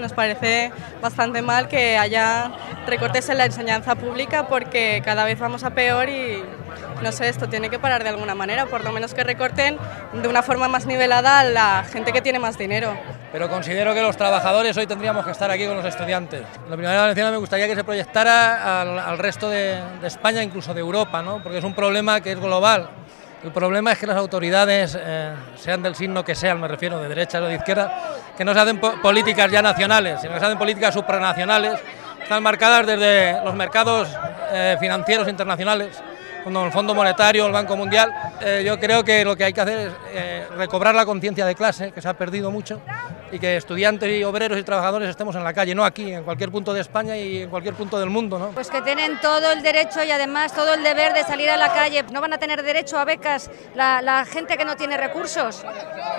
que nos parece bastante mal que haya recortes en la enseñanza pública porque cada vez vamos a peor y no sé, esto tiene que parar de alguna manera, por lo menos que recorten de una forma más nivelada a la gente que tiene más dinero. Pero considero que los trabajadores hoy tendríamos que estar aquí con los estudiantes. La Primavera Valenciana me gustaría que se proyectara al resto de España, incluso de Europa, ¿no? Porque es un problema que es global. El problema es que las autoridades, sean del signo que sean, me refiero, de derecha o de izquierda, que no se hacen políticas ya nacionales, sino que se hacen políticas supranacionales, están marcadas desde los mercados financieros internacionales, como el Fondo Monetario, el Banco Mundial. Yo creo que lo que hay que hacer es recobrar la conciencia de clase, que se ha perdido mucho, y que estudiantes y obreros y trabajadores estemos en la calle, no aquí, en cualquier punto de España y en cualquier punto del mundo, ¿no? Pues que tienen todo el derecho y además todo el deber de salir a la calle. No van a tener derecho a becas la gente que no tiene recursos,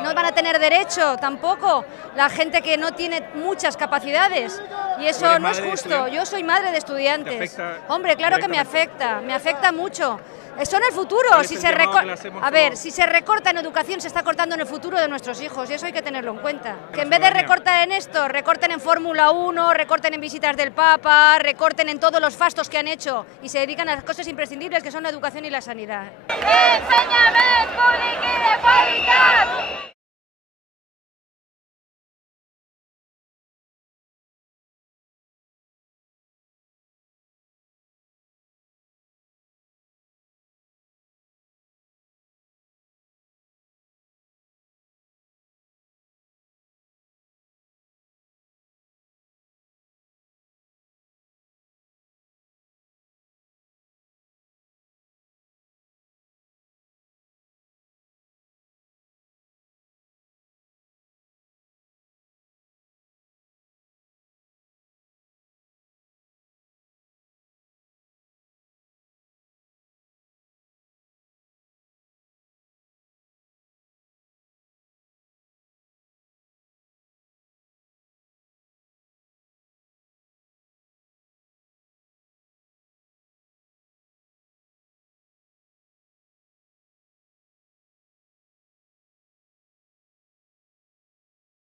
no van a tener derecho tampoco la gente que no tiene muchas capacidades y eso no es justo. Yo soy madre de estudiantes. Hombre, claro que me afecta mucho. Son el futuro. Si se recorta en educación, se está cortando en el futuro de nuestros hijos y eso hay que tenerlo en cuenta. Que en vez de recortar en esto, recorten en Fórmula 1, recorten en visitas del Papa, recorten en todos los fastos que han hecho y se dedican a las cosas imprescindibles que son la educación y la sanidad.